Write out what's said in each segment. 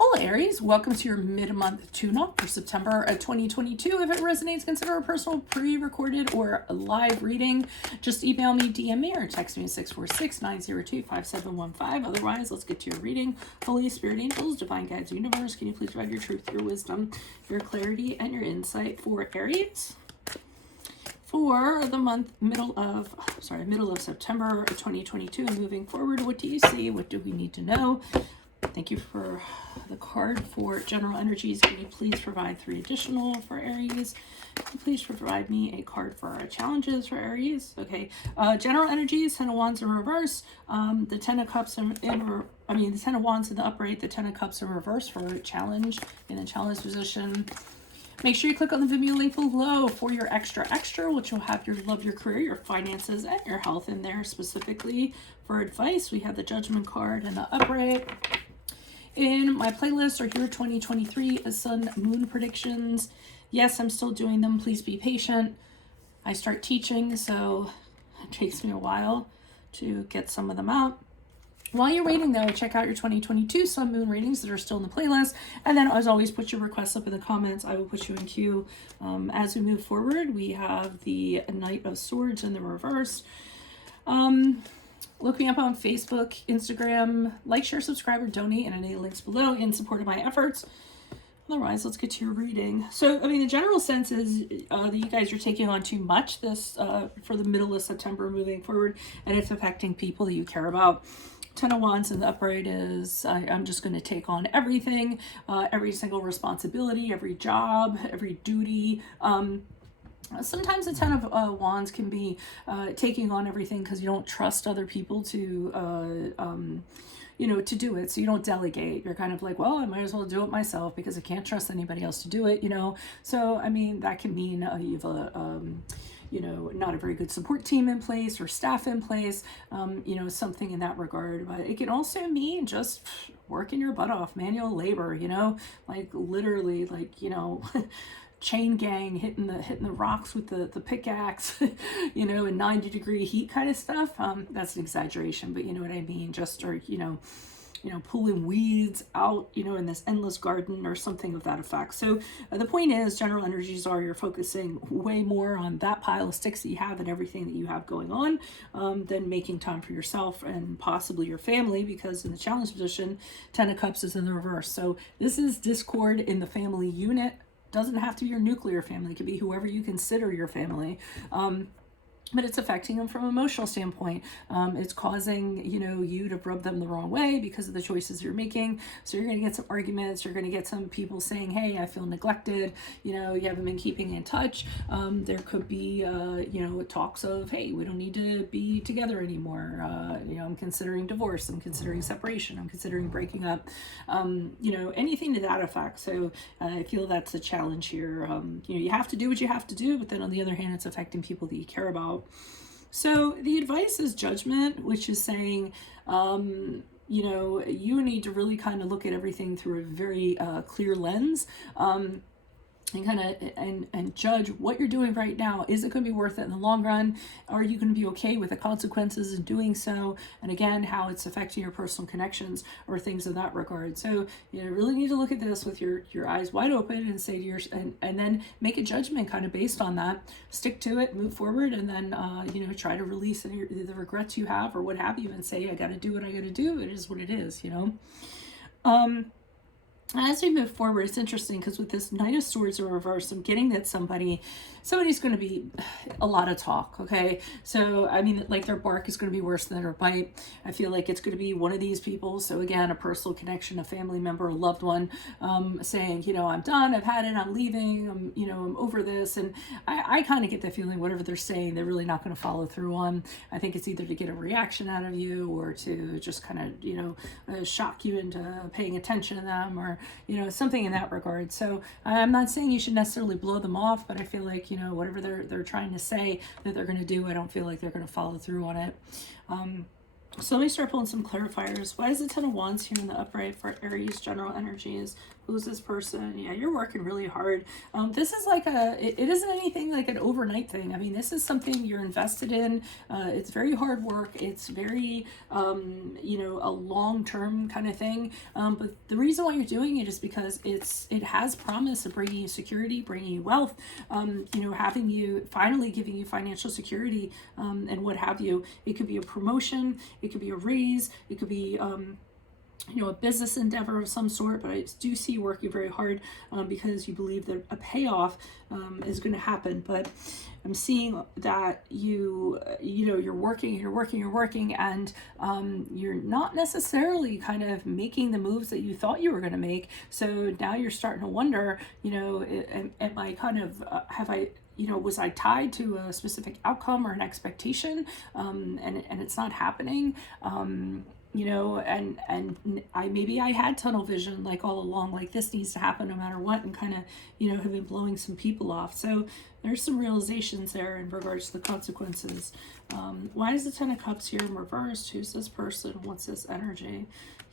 Hola Aries, welcome to your mid-month tune-up for September of 2022. If it resonates, consider a personal pre-recorded or a live reading. Just email me, DM me, or text me at 646-902-5715. Otherwise, let's get to your reading. Holy Spirit, angels, divine guides, universe, can you please provide your truth, your wisdom, your clarity, and your insight for Aries? For the middle of September 2022 and moving forward, what do you see? What do we need to know? Thank you for the card for general energies. Can you please provide 3 additional for Aries? Can you please provide me a card for our challenges for Aries? Okay, general energies, 10 of Wands in reverse, the 10 of Cups the 10 of Wands in the upright, the 10 of Cups in reverse for a challenge in the challenge position. Make sure you click on the Venmo link below for your extra, which will have your love, your career, your finances, and your health in there. Specifically for advice, we have the Judgment card and the upright. In my playlist are here 2023 Sun Moon predictions. Yes, I'm still doing them. Please be patient. I start teaching, so it takes me a while to get some of them out. While you're waiting, though, check out your 2022 Sun Moon readings that are still in the playlist. And then, as always, put your requests up in the comments. I will put you in queue. As we move forward, we have the Knight of Swords in the reverse. Look me up on Facebook, Instagram, like, share, subscribe, or donate, and any links below in support of my efforts. Otherwise, let's get to your reading. So, the general sense is that you guys are taking on too much this for the middle of September moving forward, and it's affecting people that you care about. 10 of Wands in the upright is I'm just going to take on everything, every single responsibility, every job, every duty. Sometimes the 10 of Wands can be taking on everything because you don't trust other people to to do it. So you don't delegate. You're kind of like, well, I might as well do it myself because I can't trust anybody else to do it, So, that can mean you have not a very good support team in place or staff in place, something in that regard. But it can also mean just working your butt off, manual labor, like literally, chain gang hitting the rocks with the pickaxe, in 90-degree heat kind of stuff. That's an exaggeration, but you know what I mean. Just or pulling weeds out, in this endless garden or something of that effect. So the point is, general energies are you're focusing way more on that pile of sticks that you have and everything that you have going on than making time for yourself and possibly your family, because in the challenge position, 10 of Cups is in the reverse. So this is discord in the family unit. Doesn't have to be your nuclear family. It could be whoever you consider your family. But it's affecting them from an emotional standpoint. It's causing, you to rub them the wrong way because of the choices you're making. So you're going to get some arguments. You're going to get some people saying, hey, I feel neglected. You haven't been keeping in touch. There could be, talks of, hey, we don't need to be together anymore. I'm considering divorce. I'm considering separation. I'm considering breaking up. Anything to that effect. So I feel that's a challenge here. You have to do what you have to do, but then on the other hand, it's affecting people that you care about. So the advice is Judgment, which is saying, you need to really kind of look at everything through a very clear lens. And kind of and judge what you're doing right now. Is it going to be worth it in the long run? Are you going to be okay with the consequences in doing so? And again, how it's affecting your personal connections or things of that regard. So you really need to look at this with your eyes wide open and say to and then make a judgment kind of based on that. Stick to it, move forward, and then try to release the regrets you have or what have you, and say, I got to do what I got to do. It is what it is, As we move forward, it's interesting because with this Knight of Swords in reverse, I'm getting that somebody's going to be a lot of talk, okay? So, like their bark is going to be worse than their bite. I feel like it's going to be one of these people. So again, a personal connection, a family member, a loved one, saying, I'm done, I've had it, I'm leaving, I'm over this. And I kind of get the feeling whatever they're saying, they're really not going to follow through on. I think it's either to get a reaction out of you or to just kind of, shock you into paying attention to them or, something in that regard. So I'm not saying you should necessarily blow them off, but I feel like, whatever they're trying to say that they're going to do, I don't feel like they're going to follow through on it. So let me start pulling some clarifiers. Why is the Ten of Wands here in the upright for Aries general energies? Who's this person? Yeah, you're working really hard. This is like it isn't anything like an overnight thing. I mean, this is something you're invested in. It's very hard work. It's very, a long-term kind of thing. But the reason why you're doing it is because it has promise of bringing you security, bringing you wealth, having you, finally giving you financial security, and what have you. It could be a promotion. It could be a raise. It could be, a business endeavor of some sort, but I do see you working very hard because you believe that a payoff is going to happen. But I'm seeing that you're working, and you're not necessarily kind of making the moves that you thought you were going to make. So now you're starting to wonder, am I kind of, have I, was I tied to a specific outcome or an expectation, and it's not happening. And I had tunnel vision like all along, like this needs to happen no matter what, and kind of, have been blowing some people off. So there's some realizations there in regards to the consequences. Why is the Ten of Cups here in reverse? Who's this person? What's this energy?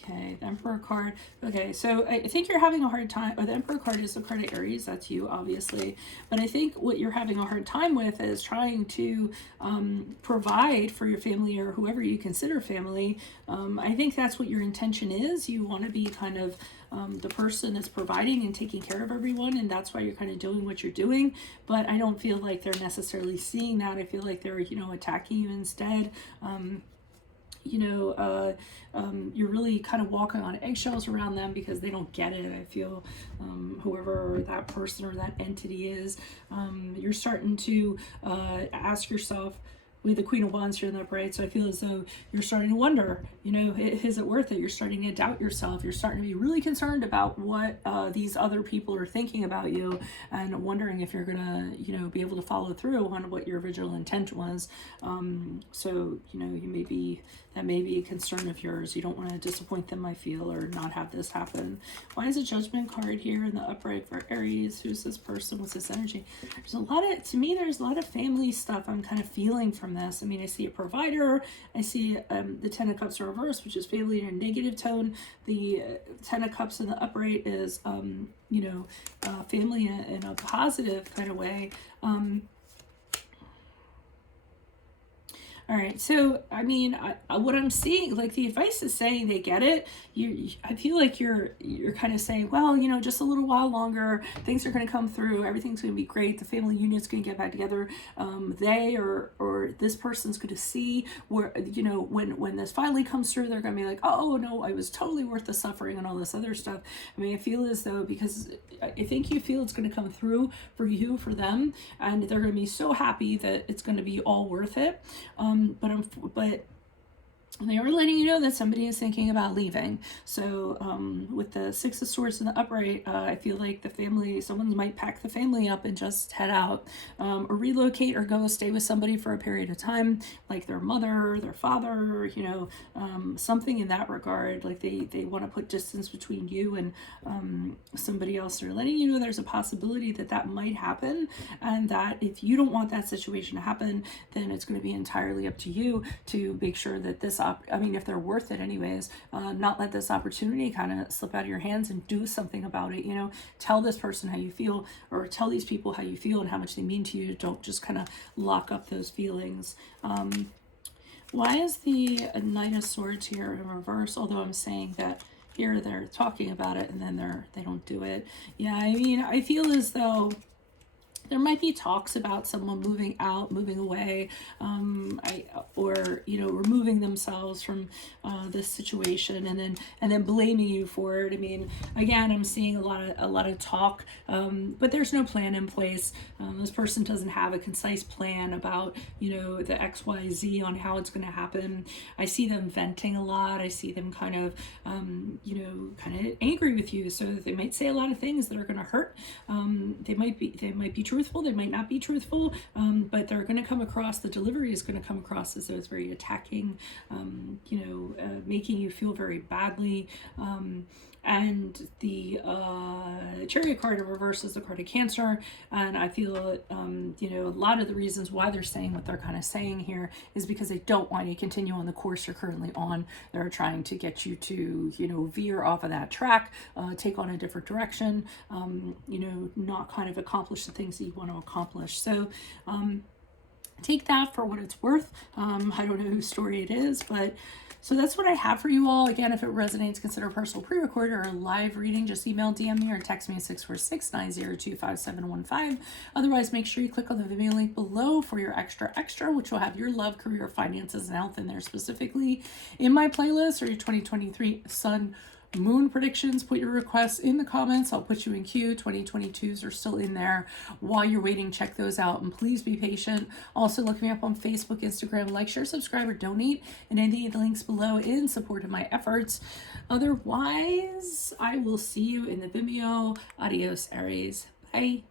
Okay, the Emperor card. Okay, so I think you're having a hard time, or the Emperor card is the card of Aries, that's you, obviously. But I think what you're having a hard time with is trying to provide for your family or whoever you consider family. I think that's what your intention is. You want to be kind of the person that's providing and taking care of everyone, and that's why you're kind of doing what you're doing. But I don't feel like they're necessarily seeing that. I feel like they're, attacking you instead. You're really kind of walking on eggshells around them because they don't get it. I feel whoever that person or that entity is, you're starting to ask yourself, with the Queen of Wands here in the upright, so I feel as though you're starting to wonder, is it worth it? You're starting to doubt yourself. You're starting to be really concerned about what these other people are thinking about you, and wondering if you're gonna, be able to follow through on what your original intent was. So, that may be a concern of yours. You don't want to disappoint them, I feel, or not have this happen. Why is a Judgment card here in the upright for Aries? Who's this person? What's this energy? There's a lot of family stuff I'm kind of feeling from this. I mean, I see a provider. I see the Ten of Cups in reverse, which is family in a negative tone. The Ten of Cups in the upright is, family in a positive kind of way. All right, so I mean, what I'm seeing, like the advice is saying they get it. I feel like you're kind of saying, well, just a little while longer, things are going to come through, everything's going to be great, the family unit's going to get back together. They or this person's going to see where, when this finally comes through, they're going to be like, oh no, I was totally worth the suffering and all this other stuff. I mean, I feel as though, because I think you feel it's going to come through for you, for them, and they're going to be so happy that it's going to be all worth it. But they are letting you know that somebody is thinking about leaving. So with the Six of Swords in the upright, I feel like someone might pack the family up and just head out, or relocate, or go stay with somebody for a period of time, like their mother, their father, something in that regard. Like they want to put distance between you and somebody else. They're letting you know there's a possibility that might happen, and that if you don't want that situation to happen, then it's going to be entirely up to you to make sure that if they're worth it anyways, not let this opportunity kind of slip out of your hands, and do something about it. Tell this person how you feel, or tell these people how you feel and how much they mean to you. Don't just kind of lock up those feelings. Why is the Knight of Swords here in reverse? Although I'm saying that here they're talking about it and then they don't do it. Yeah, I mean, I feel as though there might be talks about someone moving out, moving away, or removing themselves from this situation, and then blaming you for it. I mean, again, I'm seeing a lot of talk, but there's no plan in place. This person doesn't have a concise plan about the XYZ on how it's going to happen. I see them venting a lot. I see them kind of angry with you. So they might say a lot of things that are going to hurt. They might be truthful, they might not be truthful, but they're going to come across, the delivery is going to come across as though it's very attacking, making you feel very badly. and the Chariot card in reverse is the card of Cancer. And I feel, you know, a lot of the reasons why they're saying what they're kind of saying here is because they don't want you to continue on the course you're currently on. They're trying to get you to, you know, veer off of that track, take on a different direction, you know, not kind of accomplish the things that you want to accomplish. So, take that for what it's worth. I don't know whose story it is, but so that's what I have for you all. Again, if it resonates, consider a personal pre-record or a live reading. Just email, DM me, or text me at 646-902-5715. Otherwise, make sure you click on the Vimeo link below for your extra, which will have your love, career, finances, and health in there specifically in my playlist, or your 2023 Sun Moon predictions. Put your requests in the comments. I'll put you in queue. 2022s are still in there. While you're waiting, check those out, and please be patient. Also, look me up on Facebook, Instagram, like, share, subscribe, or donate, and any of the links below in support of my efforts. Otherwise, I will see you in the Vimeo. Adios, Aries. Bye.